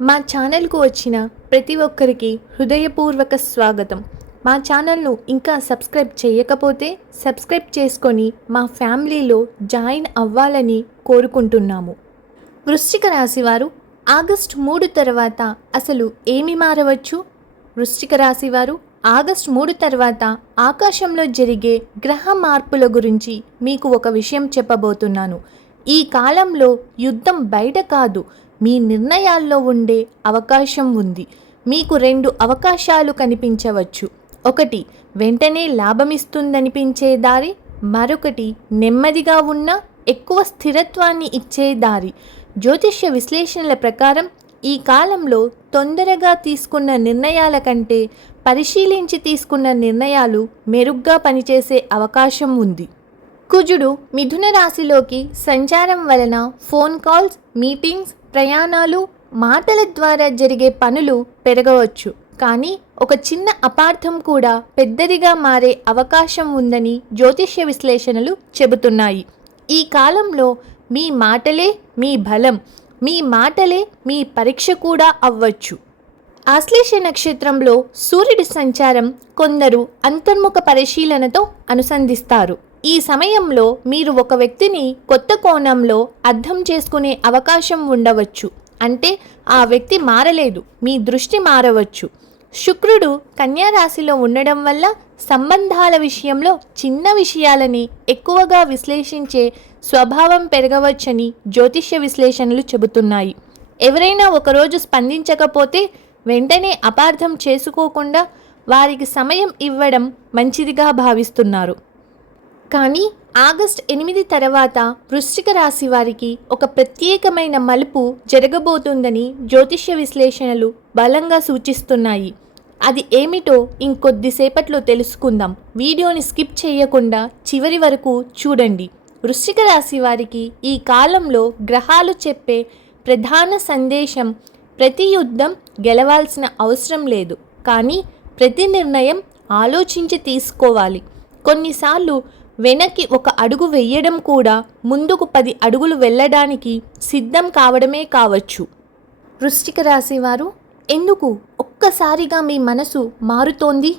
మా ఛానల్కు వచ్చిన ప్రతి ఒక్కరికి హృదయపూర్వక స్వాగతం. మా ఛానల్ను ఇంకా సబ్స్క్రైబ్ చేయకపోతే సబ్స్క్రైబ్ చేసుకొని మా ఫ్యామిలీలో జాయిన్ అవ్వాలని కోరుకుంటున్నాము. వృశ్చిక రాశివారు ఆగస్టు 3 తర్వాత అసలు ఏమి మారవచ్చు? వృశ్చిక రాశివారు ఆగస్టు 3 తర్వాత ఆకాశంలో జరిగే గ్రహ మార్పుల గురించి మీకు ఒక విషయం చెప్పబోతున్నాను. ఈ కాలంలో యుద్ధం బయట కాదు, మీ నిర్ణయాల్లో ఉండే అవకాశం ఉంది. మీకు 2 అవకాశాలు కనిపించవచ్చు. ఒకటి వెంటనే లాభమిస్తుందనిపించే దారి, మరొకటి నెమ్మదిగా ఉన్న ఎక్కువ స్థిరత్వాన్ని ఇచ్చే దారి. జ్యోతిష్య విశ్లేషణల ప్రకారం ఈ కాలంలో తొందరగా తీసుకున్న నిర్ణయాల కంటే పరిశీలించి తీసుకున్న నిర్ణయాలు మెరుగ్గా పనిచేసే అవకాశం ఉంది. కుజుడు మిథున రాశిలోకి సంచారం వలన ఫోన్ కాల్స్, మీటింగ్స్, ప్రయాణాలు, మాటల ద్వారా జరిగే పనులు పెరగవచ్చు. కానీ ఒక చిన్న అపార్థం కూడా పెద్దదిగా మారే అవకాశం ఉందని జ్యోతిష్య విశ్లేషణలు చెబుతున్నాయి. ఈ కాలంలో మీ మాటలే మీ బలం, మీ మాటలే మీ పరీక్ష కూడా అవ్వచ్చు. ఆశ్లేష నక్షత్రంలో సూర్యుడి సంచారం కొందరు అంతర్ముఖ పరిశీలనతో అనుసంధిస్తారు. ఈ సమయంలో మీరు ఒక వ్యక్తిని కొత్త కోణంలో అర్థం చేసుకునే అవకాశం ఉండవచ్చు. అంటే ఆ వ్యక్తి మారలేదు, మీ దృష్టి మారవచ్చు. శుక్రుడు కన్యా రాశిలో ఉండడం వల్ల సంబంధాల విషయంలో చిన్న విషయాలని ఎక్కువగా విశ్లేషించే స్వభావం పెరగవచ్చని జ్యోతిష్య విశ్లేషణలు చెబుతున్నాయి. ఎవరైనా ఒకరోజు స్పందించకపోతే వెంటనే అపార్థం చేసుకోకుండా వారికి సమయం ఇవ్వడం మంచిదిగా భావిస్తున్నారు. కానీ ఆగస్టు 8 తర్వాత వృశ్చిక రాశి వారికి ఒక ప్రత్యేకమైన మలుపు జరగబోతుందని జ్యోతిష్య విశ్లేషణలు బలంగా సూచిస్తున్నాయి. అది ఏమిటో ఇంకొద్దిసేపట్లో తెలుసుకుందాం. వీడియోని స్కిప్ చేయకుండా చివరి వరకు చూడండి. వృశ్చిక రాశి వారికి ఈ కాలంలో గ్రహాలు చెప్పే ప్రధాన సందేశం, ప్రతి యుద్ధం గెలవాల్సిన అవసరం లేదు, కానీ ప్రతి నిర్ణయం ఆలోచించి తీసుకోవాలి. కొన్నిసార్లు వెనక్కి ఒక అడుగు వేయడం కూడా ముందుకు 10 అడుగులు వెళ్ళడానికి సిద్ధం కావడమే కావచ్చు. వృశ్చిక రాశి వారు ఎందుకు ఒక్కసారిగా మీ మనసు మారుతోంది?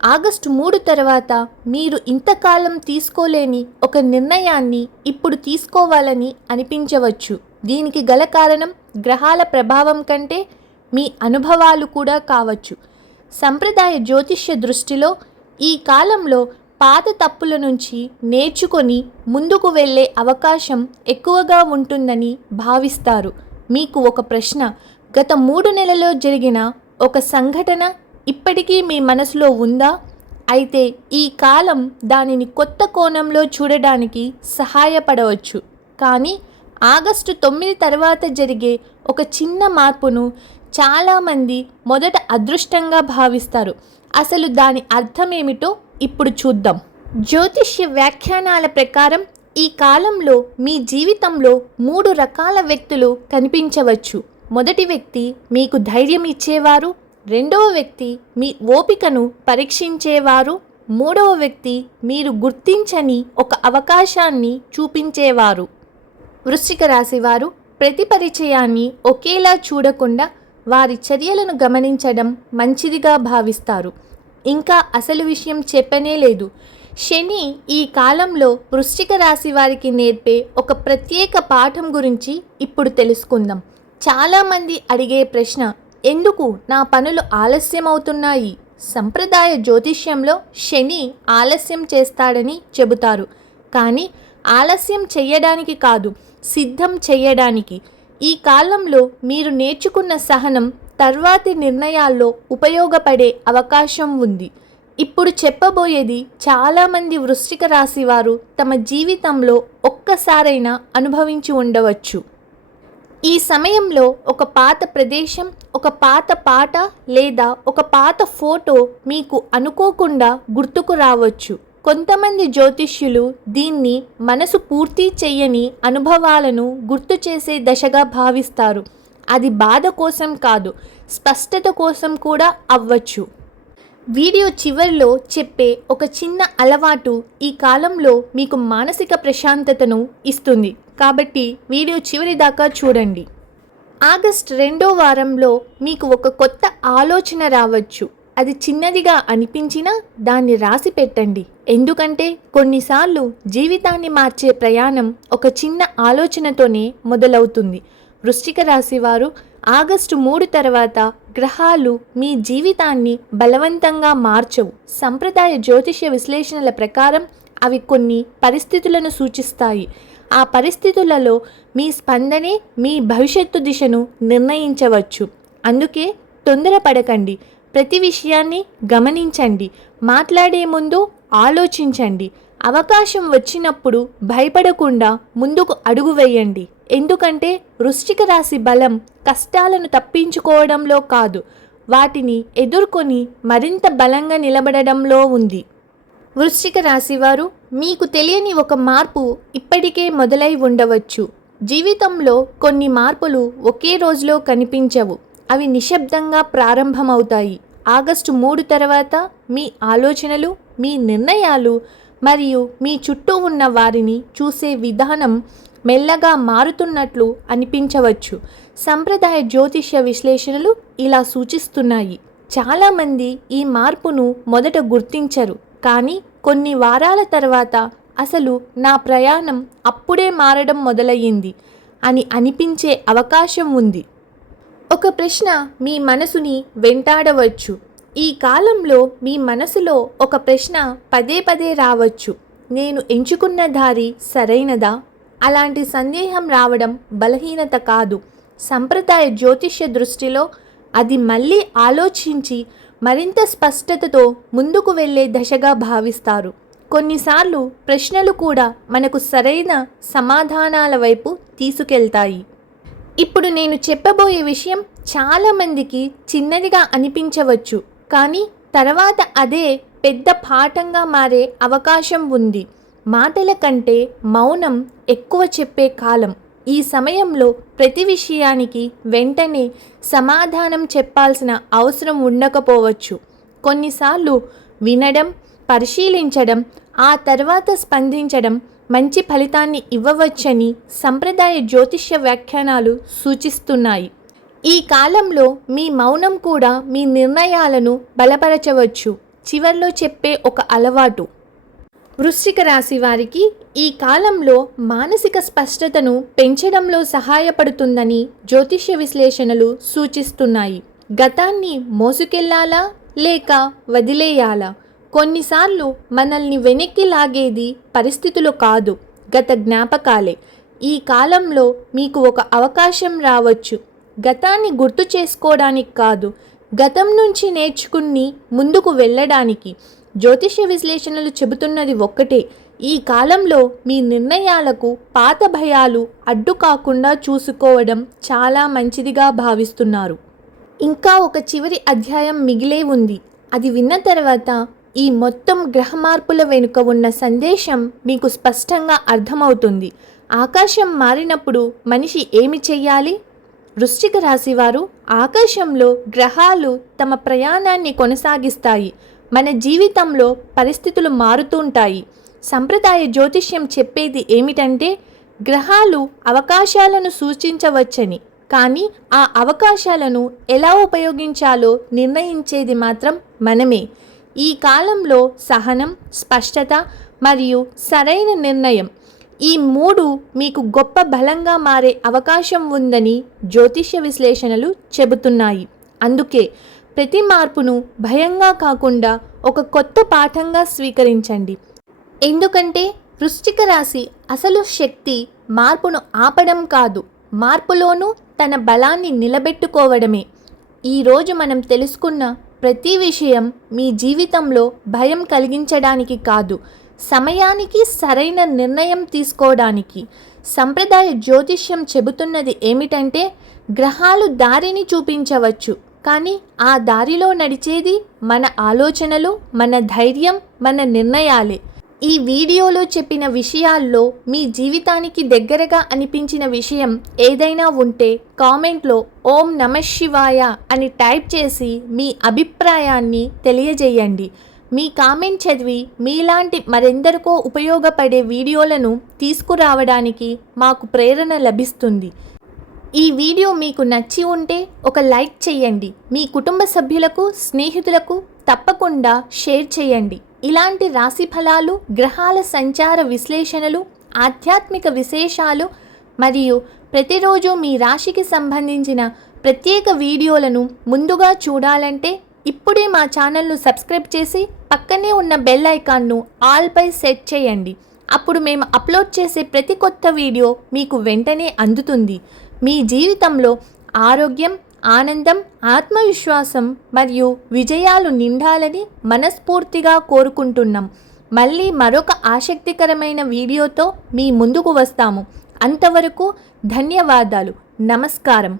ఆగస్టు 3 తర్వాత మీరు ఇంతకాలం తీసుకోలేని ఒక నిర్ణయాన్ని ఇప్పుడు తీసుకోవాలని అనిపించవచ్చు. దీనికి గల కారణం గ్రహాల ప్రభావం కంటే మీ అనుభవాలు కూడా కావచ్చు. సంప్రదాయ జ్యోతిష్య దృష్టిలో ఈ కాలంలో పాత తప్పుల నుంచి నేర్చుకొని ముందుకు వెళ్ళే అవకాశం ఎక్కువగా ఉంటుందని భావిస్తారు. మీకు ఒక ప్రశ్న, గత 3 నెలల్లో జరిగిన ఒక సంఘటన ఇప్పటికీ మీ మనసులో ఉందా? అయితే ఈ కాలం దానిని కొత్త కోణంలో చూడడానికి సహాయపడవచ్చు. కానీ ఆగస్టు 9 తర్వాత జరిగే ఒక చిన్న మార్పును చాలామంది మొదట అదృష్టంగా భావిస్తారు. అసలు దాని అర్థమేమిటో ఇప్పుడు చూద్దాం. జ్యోతిష్య వ్యాఖ్యానాల ప్రకారం ఈ కాలంలో మీ జీవితంలో 3 రకాల వ్యక్తులు కనిపించవచ్చు. మొదటి వ్యక్తి మీకు ధైర్యం ఇచ్చేవారు, రెండవ వ్యక్తి మీ ఓపికను పరీక్షించేవారు, మూడవ వ్యక్తి మీరు గుర్తించని ఒక అవకాశాన్ని చూపించేవారు. వృశ్చిక రాశి వారు ప్రతి పరిచయాన్ని ఒకేలా చూడకుండా వారి చర్యలను గమనించడం మంచిదిగా భావిస్తారు. ఇంకా అసలు విషయం చెప్పనే లేదు. శని ఈ కాలంలో వృశ్చిక రాశి వారికి నేర్పే ఒక ప్రత్యేక పాఠం గురించి ఇప్పుడు తెలుసుకుందాం. చాలామంది అడిగే ప్రశ్న, ఎందుకు నా పనులు ఆలస్యం అవుతున్నాయి? సంప్రదాయ జ్యోతిష్యంలో శని ఆలస్యం చేస్తాడని చెబుతారు. కానీ ఆలస్యం చెయ్యడానికి కాదు, సిద్ధం చెయ్యడానికి. ఈ కాలంలో మీరు నేర్చుకున్న సహనం తర్వాతి నిర్ణయాల్లో ఉపయోగపడే అవకాశం ఉంది. ఇప్పుడు చెప్పబోయేది చాలామంది వృశ్చిక రాశి వారు తమ జీవితంలో ఒక్కసారైనా అనుభవించి ఉండవచ్చు. ఈ సమయంలో ఒక పాత ప్రదేశం, ఒక పాత పాట లేదా ఒక పాత ఫోటో మీకు అనుకోకుండా గుర్తుకు రావచ్చు. కొంతమంది జ్యోతిష్యులు దీన్ని మనసు పూర్తి చెయ్యని అనుభవాలను గుర్తు చేసే దశగా భావిస్తారు. అది బాధ కోసం కాదు, స్పష్టత కోసం కూడా అవ్వచ్చు. వీడియో చివరిలో చెప్పే ఒక చిన్న అలవాటు ఈ కాలంలో మీకు మానసిక ప్రశాంతతను ఇస్తుంది. కాబట్టి వీడియో చివరి దాకా చూడండి. ఆగస్ట్ 2వ వారంలో మీకు ఒక కొత్త ఆలోచన రావచ్చు. అది చిన్నదిగా అనిపించినా దాన్ని రాసి పెట్టండి. ఎందుకంటే కొన్నిసార్లు జీవితాన్ని మార్చే ప్రయాణం ఒక చిన్న ఆలోచనతోనే మొదలవుతుంది. వృశ్చిక రాశి వారు ఆగస్టు 3 తర్వాత గ్రహాలు మీ జీవితాన్ని బలవంతంగా మార్చవు. సంప్రదాయ జ్యోతిష్య విశ్లేషణల ప్రకారం అవి కొన్ని పరిస్థితులను సూచిస్తాయి. ఆ పరిస్థితులలో మీ స్పందనే మీ భవిష్యత్తు దిశను నిర్ణయించవచ్చు. అందుకే తొందరపడకండి. ప్రతి విషయాన్ని గమనించండి. మాట్లాడే ముందు ఆలోచించండి. అవకాశం వచ్చినప్పుడు భయపడకుండా ముందుకు అడుగు వేయండి. ఎందుకంటే వృశ్చిక రాశి బలం కష్టాలను తప్పించుకోవడంలో కాదు, వాటిని ఎదుర్కొని మరింత బలంగా నిలబడడంలో ఉంది. వృశ్చిక రాశివారు మీకు తెలియని ఒక మార్పు ఇప్పటికే మొదలై ఉండవచ్చు. జీవితంలో కొన్ని మార్పులు ఒకే రోజులో కనిపించవు. అవి నిశ్శబ్దంగా ప్రారంభమవుతాయి. ఆగస్టు 3 తర్వాత మీ ఆలోచనలు, మీ నిర్ణయాలు మరియు మీ చుట్టూ ఉన్న వారిని చూసే విధానం మెల్లగా మారుతున్నట్లు అనిపించవచ్చు. సంప్రదాయ జ్యోతిష్య విశ్లేషణలు ఇలా సూచిస్తున్నాయి. చాలామంది ఈ మార్పును మొదట గుర్తించరు, కానీ కొన్ని వారాల తర్వాత అసలు నా ప్రయాణం అప్పుడే మారడం మొదలయ్యింది అని అనిపించే అవకాశం ఉంది. ఒక ప్రశ్న మీ మనసుని వెంటాడవచ్చు. ఈ కాలంలో మీ మనసులో ఒక ప్రశ్న పదే పదే రావచ్చు. నేను ఎంచుకున్న దారి సరైనదా? అలాంటి సందేహం రావడం బలహీనత కాదు. సంప్రదాయ జ్యోతిష్య దృష్టిలో అది మళ్ళీ ఆలోచించి మరింత స్పష్టతతో ముందుకు వెళ్ళే దశగా భావిస్తారు. కొన్నిసార్లు ప్రశ్నలు కూడా మనకు సరైన సమాధానాల వైపు తీసుకెళ్తాయి. ఇప్పుడు నేను చెప్పబోయే విషయం చాలామందికి చిన్నదిగా అనిపించవచ్చు, కానీ తర్వాత అదే పెద్ద పాఠంగా మారే అవకాశం ఉంది. మాటల కంటే మౌనం ఎక్కువ చెప్పే కాలం. ఈ సమయంలో ప్రతి విషయానికి వెంటనే సమాధానం చెప్పాల్సిన అవసరం ఉండకపోవచ్చు. కొన్నిసార్లు వినడం, పరిశీలించడం, ఆ తర్వాత స్పందించడం మంచి ఫలితాన్ని ఇవ్వవచ్చని సంప్రదాయ జ్యోతిష్య వ్యాఖ్యానాలు సూచిస్తున్నాయి. ఈ కాలంలో మీ మౌనం కూడా మీ నిర్ణయాలను బలపరచవచ్చు. చివర్లో చెప్పే ఒక అలవాటు. వృశ్చిక రాశి వారికి ఈ కాలంలో మానసిక స్పష్టతను పెంచడంలో సహాయపడుతుందని జ్యోతిష్య విశ్లేషణలు సూచిస్తున్నాయి. గతాన్ని మోసుకెళ్లాలా లేక వదిలేయాలా? కొన్నిసార్లు మనల్ని వెనక్కి లాగేది పరిస్థితులు కాదు, గత జ్ఞాపకాలే. ఈ కాలంలో మీకు ఒక అవకాశం రావచ్చు. గతాన్ని గుర్తు చేసుకోవడానికి కాదు, గతం నుంచి నేర్చుకుని ముందుకు వెళ్ళడానికి. జ్యోతిష్య విశ్లేషణలు చెబుతున్నది ఒక్కటే: ఈ కాలంలో మీ నిర్ణయాలకు పాత భయాలు అడ్డు కాకుండా చూసుకోవడం చాలా మంచిదిగా భావిస్తున్నారు. ఇంకా ఒక చివరి అధ్యాయం మిగిలే ఉంది. అది విన్న తర్వాత ఈ మొత్తం గ్రహ మార్పుల వెనుక ఉన్న సందేశం మీకు స్పష్టంగా అర్థమవుతుంది. ఆకాశం మారినప్పుడు మనిషి ఏమి చెయ్యాలి? వృశ్చిక రాశివారు ఆకాశంలో గ్రహాలు తమ ప్రయాణాన్ని కొనసాగిస్తాయి. మన జీవితంలో పరిస్థితులు మారుతుంటాయి. సంప్రదాయ జ్యోతిష్యం చెప్పేది ఏమిటంటే గ్రహాలు అవకాశాలను సూచించవచ్చని, కానీ ఆ అవకాశాలను ఎలా ఉపయోగించాలో నిర్ణయించేది మాత్రం మనమే. ఈ కాలంలో సహనం, స్పష్టత మరియు సరైన నిర్ణయం, ఈ 3 మీకు గొప్ప బలంగా మారే అవకాశం ఉందని జ్యోతిష్య విశ్లేషణలు చెబుతున్నాయి. అందుకే ప్రతి మార్పును భయంగా కాకుండా ఒక కొత్త పాఠంగా స్వీకరించండి. ఎందుకంటే వృశ్చిక రాశి అసలు శక్తి మార్పును ఆపడం కాదు, మార్పులోనూ తన బలాన్ని నిలబెట్టుకోవడమే. ఈరోజు మనం తెలుసుకున్న ప్రతి విషయం మీ జీవితంలో భయం కలిగించడానికి కాదు, సమయానికి సరైన నిర్ణయం తీసుకోవడానికి. సంప్రదాయ జ్యోతిష్యం చెబుతున్నది ఏమిటంటే గ్రహాలు దారిని చూపించవచ్చు, కానీ ఆ దారిలో నడిచేది మన ఆలోచనలు, మన ధైర్యం, మన నిర్ణయాలే. ఈ వీడియోలో చెప్పిన విషయాల్లో మీ జీవితానికి దగ్గరగా అనిపించిన విషయం ఏదైనా ఉంటే కామెంట్లో ఓం నమః శివాయ అని టైప్ చేసి మీ అభిప్రాయాన్ని తెలియజేయండి. మీ కామెంట్ చదివి మీలాంటి మరెందరికో ఉపయోగపడే వీడియోలను తీసుకురావడానికి మాకు ప్రేరణ లభిస్తుంది. ఈ వీడియో మీకు నచ్చి ఉంటే ఒక లైక్ చేయండి. మీ కుటుంబ సభ్యులకు, స్నేహితులకు తప్పకుండా షేర్ చేయండి. ఇలాంటి రాశి ఫలాలు, గ్రహాల సంచార విశ్లేషణలు, ఆధ్యాత్మిక విశేషాలు మరియు ప్రతిరోజు మీ రాశికి సంబంధించిన ప్రత్యేక వీడియోలను ముందుగా చూడాలంటే ఇప్పుడే మా ఛానల్ను సబ్స్క్రైబ్ చేసి పక్కనే ఉన్న బెల్ ఐకాన్ను ఆల్పై సెట్ చేయండి. అప్పుడు మేము అప్లోడ్ చేసే ప్రతి కొత్త వీడియో మీకు వెంటనే అందుతుంది. మీ జీవితంలో ఆరోగ్యం, ఆనందం, ఆత్మవిశ్వాసం మరియు విజయాలు నిండాలని మనస్ఫూర్తిగా కోరుకుంటున్నాం. మళ్ళీ మరొక ఆసక్తికరమైన వీడియోతో మీ ముందుకు వస్తాము. అంతవరకు ధన్యవాదాలు. నమస్కారం.